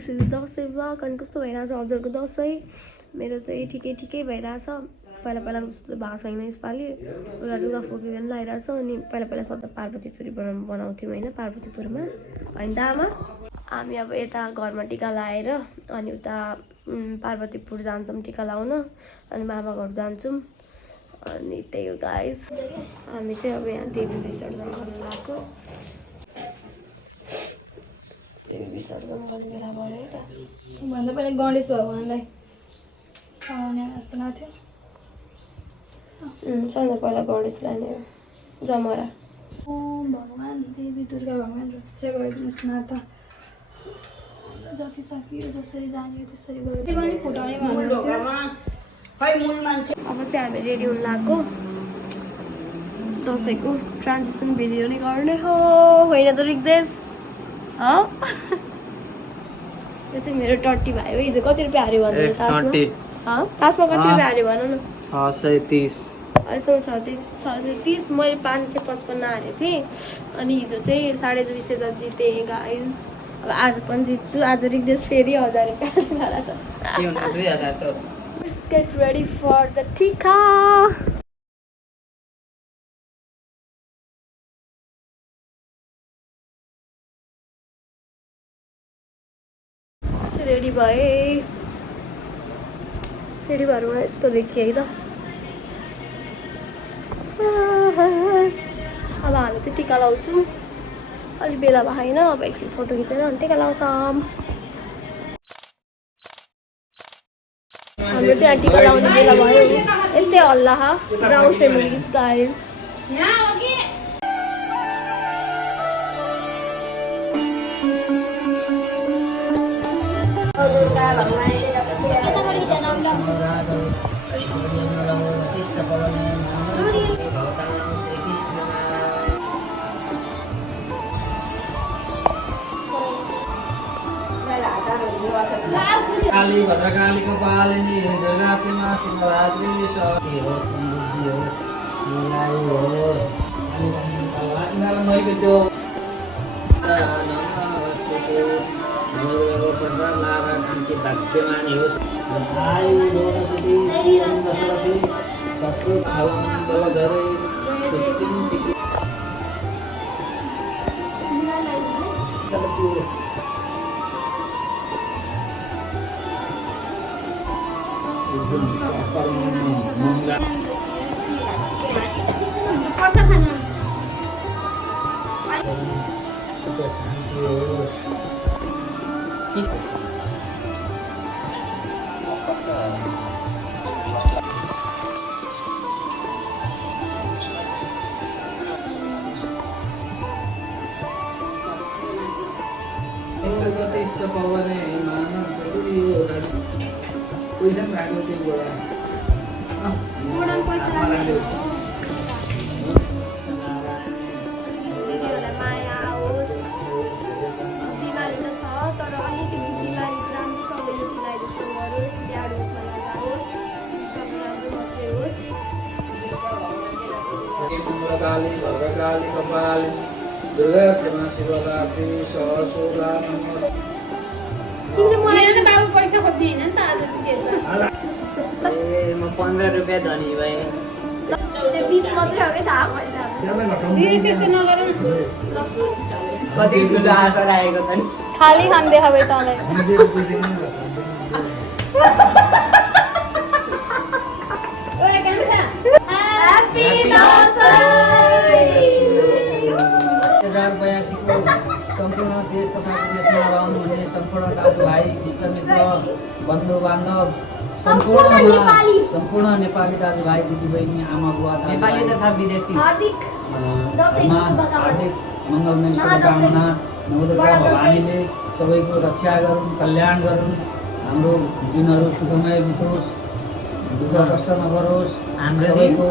This is Dashain blog. अनि कस्तो भइरहेछ हजुरको दसैँ? मेरो चाहिँ ठिकै भइरहेछ। पहिला जस्तो भएको छैन यसपालि। एउटा लुगा फोकी पनि लगाइरहेछ। अनि पहिला सधैँ पार्वतीपुरी बनाउँथ्यौँ होइन, पार्वतीपुरमा होइन आमा। हामी अब यता घरमा टिका लगाएर अनि उता पार्वतीपुर जान्छौँ टिका लाउन। अनि मामा घर जान्छौँ। अनि त्यही हो गाइस। हामी चाहिँ अब यहाँ देवी विसर्जन गर्न लाग्यो। देवी विसर्जन गर्ने बेला भएछ। भन्दा पहिला गणेश भगवान्लाई चढाउने जस्तो लाग्थ्यो। सबभन्दा पहिला गणेशलाई नै जमरा। ओम भगवान् देवी दुर्गा भगवान् रक्षा गरिदिनुहोस् माता। जति सकियो जसरी जानियो त्यसरी गयो। पनि फुटाउने भन्नुहुन्थ्यो। अब चाहिँ हामी रेडी हुन लाग्यो। दसैँको ट्रान्जिसन भिडियो नै गर्ने हो होइन त रिक्देश? यो चाहिँ मेरो टट्टी भाइ हो। हिजो कति रुपियाँ हार्यो भन्नु तासमा? तासमा कति रुपियाँ हार्यो भन न? 630। अहिलेसम्म 630। मैले 555 हारेको थिएँ। अनि हिजो चाहिँ 250 जति जितेँ गाइस। अब आज पनि जित्छु। आज रिक्देश फेरि 1000 रुपियाँ हारेको छ। 2000 त। Let's get ready for the tika. Ready भएँ। रेडी भएर मलाई यस्तो देखियो है त। अब हामी चाहिँ टिका लाउँछौँ। अलि बेला भएन। अब एकछिन फोटो खिचेर अनि टिका लाउँछौँ। हाम्रो चाहिँ टिका लाउने बेला भयो। यस्तै हल्ला brown families guys. Kali Bhadrakali कपालिनी दुर्गा क्षमा शिवरात्रि सती हो समृद्धि हो न्याय हो इनार मईको त्यो लारा कान्छी भाग्यमानी हो आयु दोरसती दशरथी शत्रु भावन्द धरे सुतिन टिकी काली भद्रकाली कपाली दुर्गा क्षमा शिवरात्रि सरस्वती बाबु पैसा खोज्दिएन नि त आज म 15 रुपियाँ धनी भए। 20 मात्रै हो कि थाहा कति ठुलो आशा लागेको त नि खाली खान देखाबै तँलाई। सम्पूर्ण देश तथा विदेशमा रहनुहुने सम्पूर्ण दाजुभाइ इष्टमित्र बन्धु बान्धव सम्पूर्ण नेपाली दाजुभाइ दिदीबहिनी आमा बुवा नेपाली तथा विदेशी हार्दिक मङ्गलमय शुभकामना। नवदुर्गा भवानीले सबैको रक्षा गरून्, कल्याण गरून्, हाम्रो दिनहरू सुखमय बितोस्, दुःख कष्ट नगरोस्। सबैको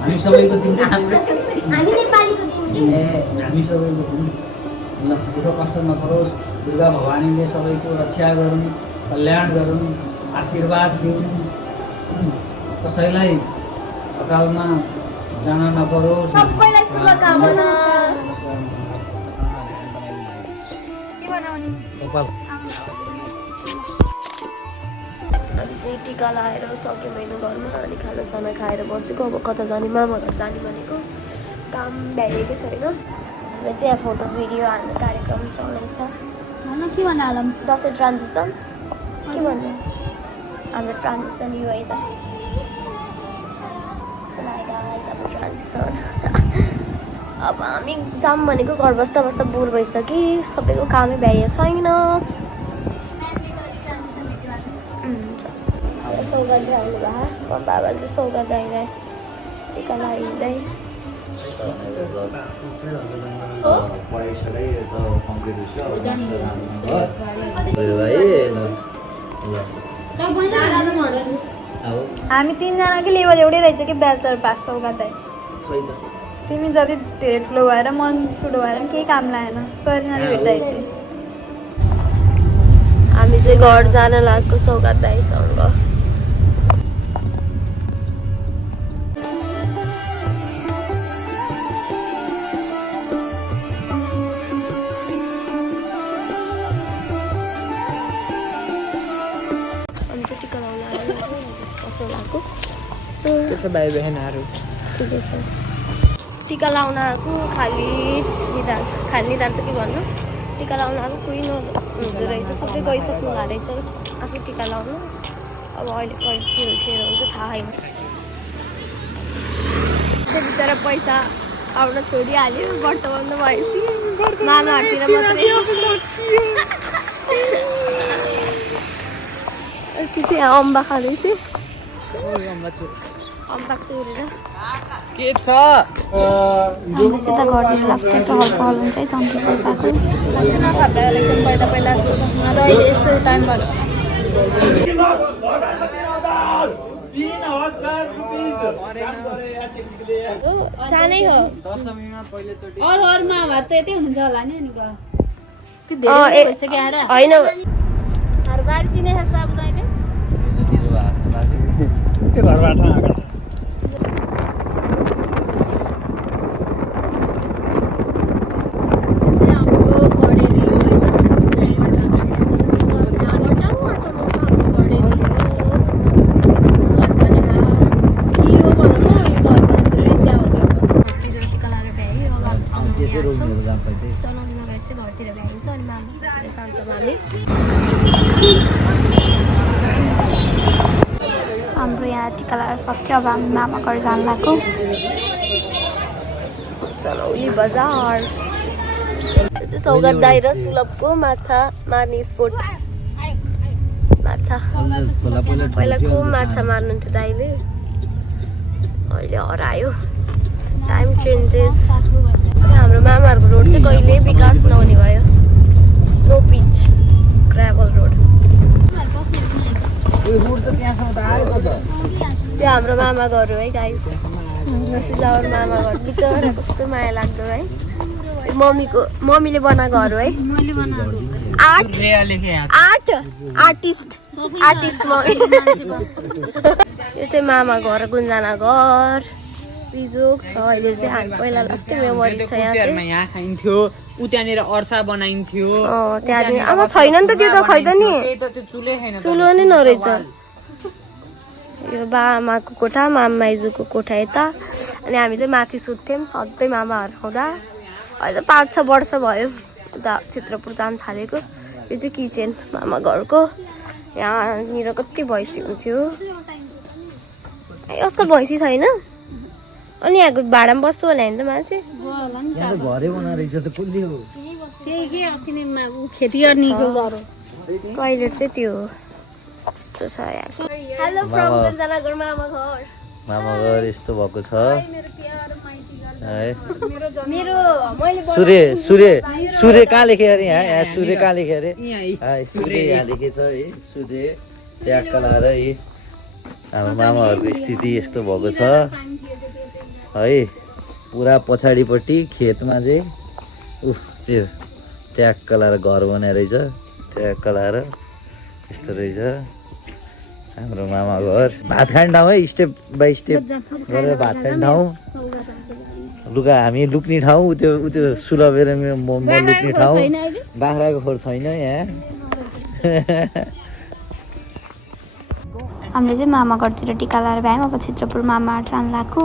हामी सबैको दिन हामी सबैको दिन दुःख कष्ट नगरोस्। दुर्गा भवानीले सबैको रक्षा गरून्, कल्याण गरून्, आशीर्वाद दिउन्। कसैलाई अकालमा जान नपरोस्। सबैलाई शुभकामना। हामी चाहिँ टिका लगाएर सक्यौँ होइन घरमा अनि खानासाना खाएर बसेको अब कता जाने मामा घर जाने भनेको काम भ्याइएकै छैन र चाहिँ यहाँ फोटो भिडियो हाल्ने कार्यक्रम चल्दैछ के भन्नु हालौँ दसैँ ट्रान्जिसन के भन्नु हाम्रो ट्रान्जिसन यो है त हाम्रो ट्रान्जिसन अब हामी जाऊँ भनेको घर बस्दा बस्दा बोर भइसक्यो सबैको कामै भ्याइएको छैन सौगात आउनु भयो बाबाले चाहिँ सौगात आइरहे टिका लगाइँदै हामी तिनजनाकै लेभल एउटै रहेछ कि ब्याचलर पास सौगात तिमी जति धेरै ठुलो भएर मन सुडो भएर केही काम लागेन सरिनाले भेट्टाएछ हामी चाहिँ घर जान लागेको सौगात दाइसँग टिका लाउन आयो कसो लाग्यो भाइ बहिनीहरू टिका लाउन आएको खाली निधार चाहिँ के भन्नु टिका लाउन आएको कोही नहुँदो रहेछ सबै गइसक्नु भएको रहेछ आफू टिका लाउनु अब अहिले कहिले के हुन्छ थाहा छैन त्यो बिचरा पैसा आउन छोडिहाल्यो वर्तमान त भएपछि मामाहरूतिर मात्रै चाहिँ अम्बा खाँदैछु अम्बा चोरेर के छ हामी चाहिँ त घरतिर लास्ट चहल पहल हुन्छ है चम्ची पैसाको नखाँदा पहिला पहिला अहिले यस्तो टाइम भयो सानै हो अरू अरूमा भए त यतै हुन्छ होला नि होइन घरबार चिने खास बाबु दाइले त्यो घरबाट आएको छ हाम्रो यहाँ टिका लगाएर सक्यो अब हामी मामा घर जान लाग्यो चलौली बजार यो चाहिँ सौगात दाइ र सुलभको माछा मार्ने स्पोट माछा पहिला को माछा मार्नुहुन्थ्यो दाइले अहिले हरायो टाइम चेन्जेस हाम्रो मामाहरूको रोड चाहिँ कहिले विकास नहुने भयो नो पिच ग्राभल रोड त्यो हाम्रो मामा घर हो है गाइस नसिजावर मामा घर बिचरा कस्तो माया लाग्दो है मम्मीले बनाएको घर हो है आर्टिस्ट मम्मी यो चाहिँ मामा घर गुन्जना घर रिजोक छ अहिले चाहिँ हामी पहिला लास्टै मेमोरी छ यहाँ चाहिँ यहाँ खाइन्थ्यो उ त्यहाँनिर अर्सा बनाइन्थ्यो त्यहाँदेखि अब छैन नि त त्यो त खै त नि चुलो नै नरहेछ यो बाआमाको कोठा मामा माइजूको कोठा यता अनि हामी चाहिँ माथि सुत्थ्यौँ सधैँ मामाहरू आउँदा अहिले त 5-6 वर्ष भयो उता चित्रपुर जान थालेको यो चाहिँ किचन मामा घरको यहाँनिर कति भैँसी हुन्थ्यो यस्तो भैँसी छैन अनि यहाँको भाडामा बस्छु होला नि त मान्छे कहिले चाहिँ त्यो कस्तो छ यहाँ हेलो फ्रम गन्जनागढ मामा घर यस्तो भएको छ मेरो मैले सूर्य कहाँ लेखे अरे यहाँ सूर्य कहाँ लेखे अरे सूर्य यहाँ लेखेछ है सूर्य ट्याक्क लाएर है हाम्रो मामाहरूको स्थिति यस्तो भएको छ है पुरा पछाडिपट्टि खेतमा चाहिँ त्यो ट्याक्क लाएर घर बनाएर रहेछ ट्याक्क लाएर यस्तो रहेछ हाम्रो मामा घर भात खाने ठाउँ है स्टेप बाई स्टेप गरेर भात खाने ठाउँ लुगा हामी लुक्ने ठाउँ त्यो सुलभेर म लुक्ने ठाउँ बाख्राको खोर छैन यहाँ हामीले चाहिँ मामा घरतिर टिका लाएर भ्यायौँ। अब क्षेत्रपुर मामा जान लाग्यो।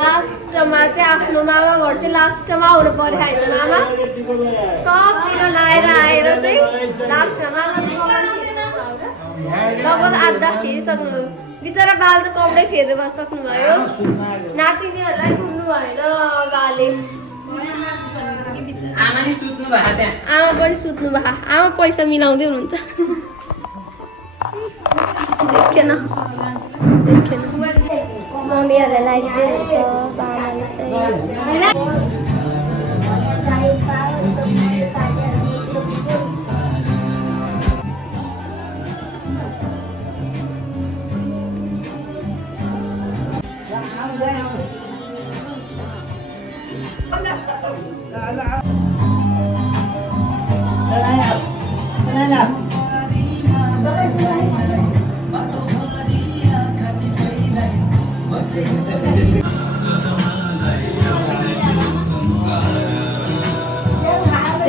लास्टमा चाहिँ आफ्नो मामा घर चाहिँ लास्टमा आउनु पर्यो होइन मामा सबतिर लाएर आएर चाहिँ लास्टमा लगभग आधा फेरिसक्नु बिचरा बाल त कपडै फेरेर बसिसक्नु भयो नातिनीहरूलाई घुम्नु भएन बाले आमा नि सुत्नु भएको त्यहाँ आमा पनि सुत्नु भयो आमा पैसा मिलाउँदै हुनुहुन्छ देखेन मम्मीहरूलाई लागिदिँदै हुन्छ बाबाले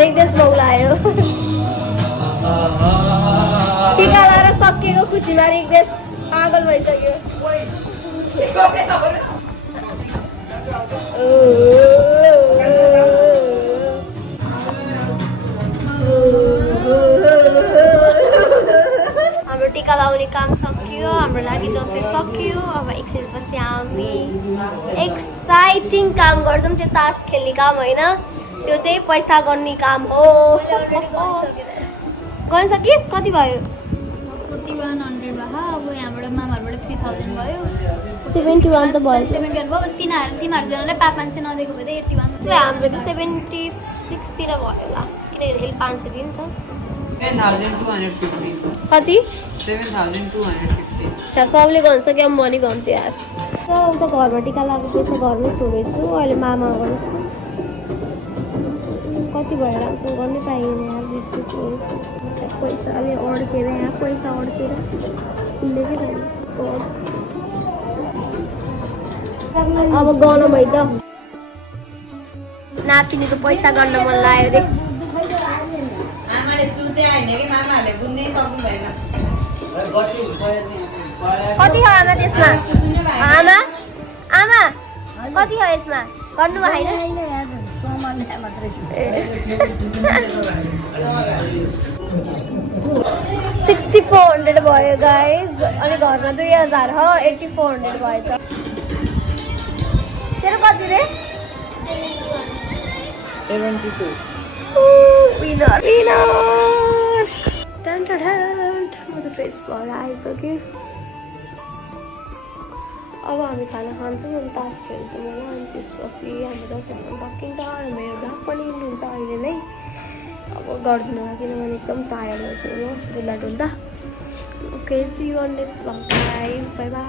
देख्दैछ मौलायो टिका लाएर सकिएको खुसीमा देख्दैछ पागल भइसक्यो हाम्रो टिका लाउने काम सकियो हाम्रो लागि दसैँ सकियो अब एकछिनपछि हामी एक्साइटिङ काम गर्छौँ त्यो तास खेल्ने काम होइन त्यो चाहिँ पैसा गर्ने काम हो गर्न सकिस् कति भयो 4100 भयो अब यहाँबाट मामाहरूबाट 3000 भयो 71 त भयो 71 भयो तिमीहरूजनालाई 500 नदिएको भए त 81 हाम्रो त 76 तिर भयो होला किन यसले 500 दियो नि त 7250 कति 7250 सबले गर्छ कि म नि गर्छु यार उता घरमा टिका लगाएको पैसा घरमै छोडेछु अहिले मामा गर्छु कति भएर आउँछ गर्नै पाइएन यार पैसाले अड्केर यहाँ पैसा अड्केर हिँडेकै छैन अब गर्न भइ त नातिनीको पैसा गर्न मन लाग्यो रे आमाले सुते हैन कि मामाहरुले बुझ्नै सक्नु भएन कति हो आमा त्यसमा आमा आमा कति हो यसमा गर्नु भएन 6400 भयो गाइज अनि घरमा 2000 हो 8400 भएछ तेरो कति रे 72 विनर विनर टन टन म चाहिँ फ्रेस भएर आइसक्यो अब हामी खाना खान्छौँ अनि तास खेल्छौँ होला अनि त्यसपछि हाम्रो दसैँ सकिन्छ र मेरो ब्लग पनि हुन्छ अहिले नै अब गर्दिनँ किनभने एकदम टायर्ड भइसक्यो म डुल्दा डुल्दा okay see you on next blog guys bye by